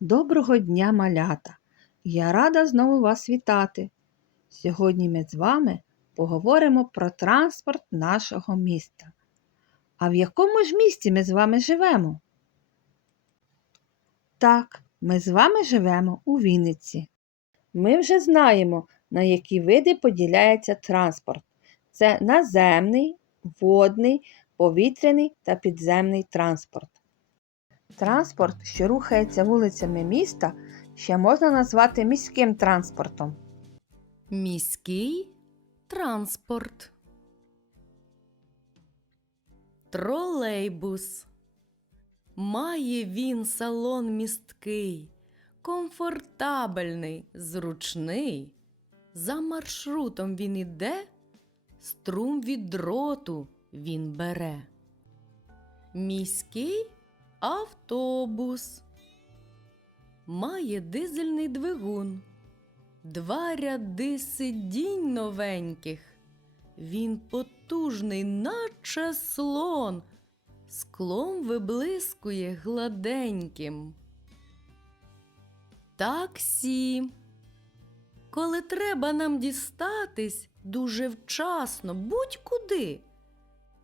Доброго дня, малята! Я рада знову вас вітати. Сьогодні ми з вами поговоримо про транспорт нашого міста. А в якому ж місті ми з вами живемо? Так, ми з вами живемо у Вінниці. Ми вже знаємо, на які види поділяється транспорт. Це наземний, водний, повітряний та підземний транспорт. Транспорт, що рухається вулицями міста, ще можна назвати міським транспортом. Міський транспорт. Тролейбус. Має він салон місткий, комфортабельний, зручний. За маршрутом він іде, струм від дроту він бере. Міський автобус. Має дизельний двигун. Два ряди сидінь новеньких. Він потужний, наче слон, склом виблискує гладеньким. Таксі. Коли треба нам дістатись дуже вчасно, будь-куди,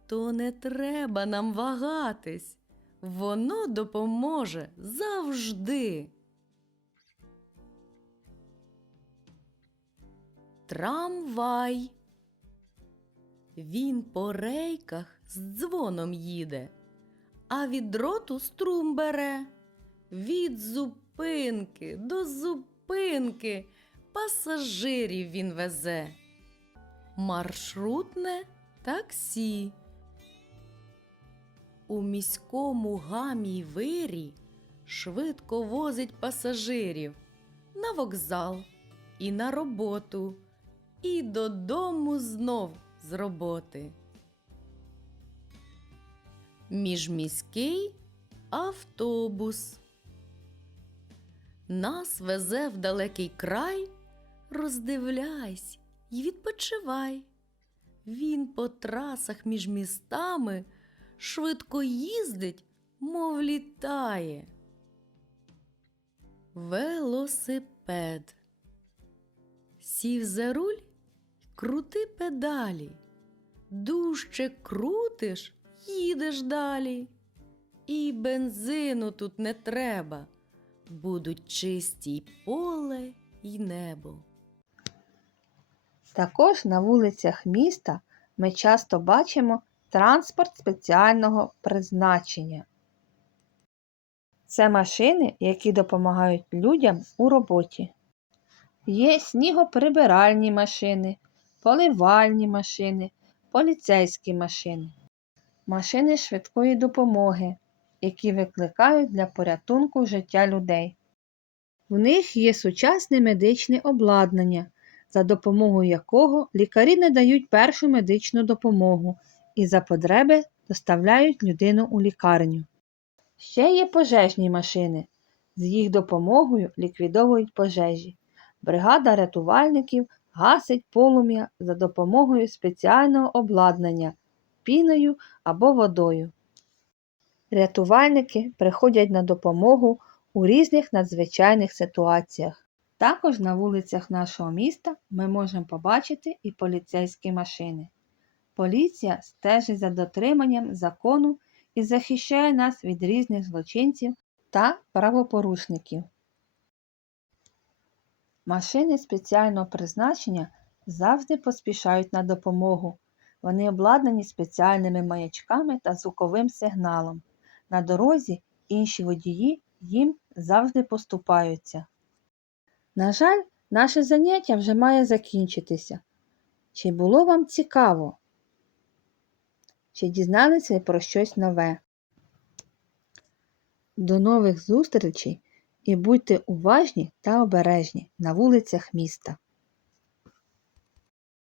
то не треба нам вагатись. Воно допоможе завжди. Трамвай. Він по рейках з дзвоном їде, а від дроту струм бере. Від зупинки до зупинки пасажирів він везе. Маршрутне таксі. У міському гамі вирі швидко возить пасажирів на вокзал і на роботу, і додому знов з роботи. Міжміський автобус. Нас везе в далекий край, роздивляйсь і відпочивай. Він по трасах між містами швидко їздить, мов літає. Велосипед. Сів за руль, крути педалі. Дужче крутиш, їдеш далі. І бензину тут не треба. Будуть чисті й поле й небо. Також на вулицях міста ми часто бачимо транспорт спеціального призначення. Це машини, які допомагають людям у роботі. Є снігоприбиральні машини, поливальні машини, поліцейські машини, машини швидкої допомоги, які викликають для порятунку життя людей. В них є сучасне медичне обладнання, за допомогою якого лікарі надають першу медичну допомогу і за потреби доставляють людину у лікарню. Ще є пожежні машини. З їх допомогою ліквідовують пожежі. Бригада рятувальників гасить полум'я за допомогою спеціального обладнання піною або водою. Рятувальники приходять на допомогу у різних надзвичайних ситуаціях. Також на вулицях нашого міста ми можемо побачити і поліцейські машини. Поліція стежить за дотриманням закону і захищає нас від різних злочинців та правопорушників. Машини спеціального призначення завжди поспішають на допомогу. Вони обладнані спеціальними маячками та звуковим сигналом. На дорозі інші водії їм завжди поступаються. На жаль, наше заняття вже має закінчитися. Чи було вам цікаво? Чи дізналися про щось нове? До нових зустрічей і будьте уважні та обережні на вулицях міста.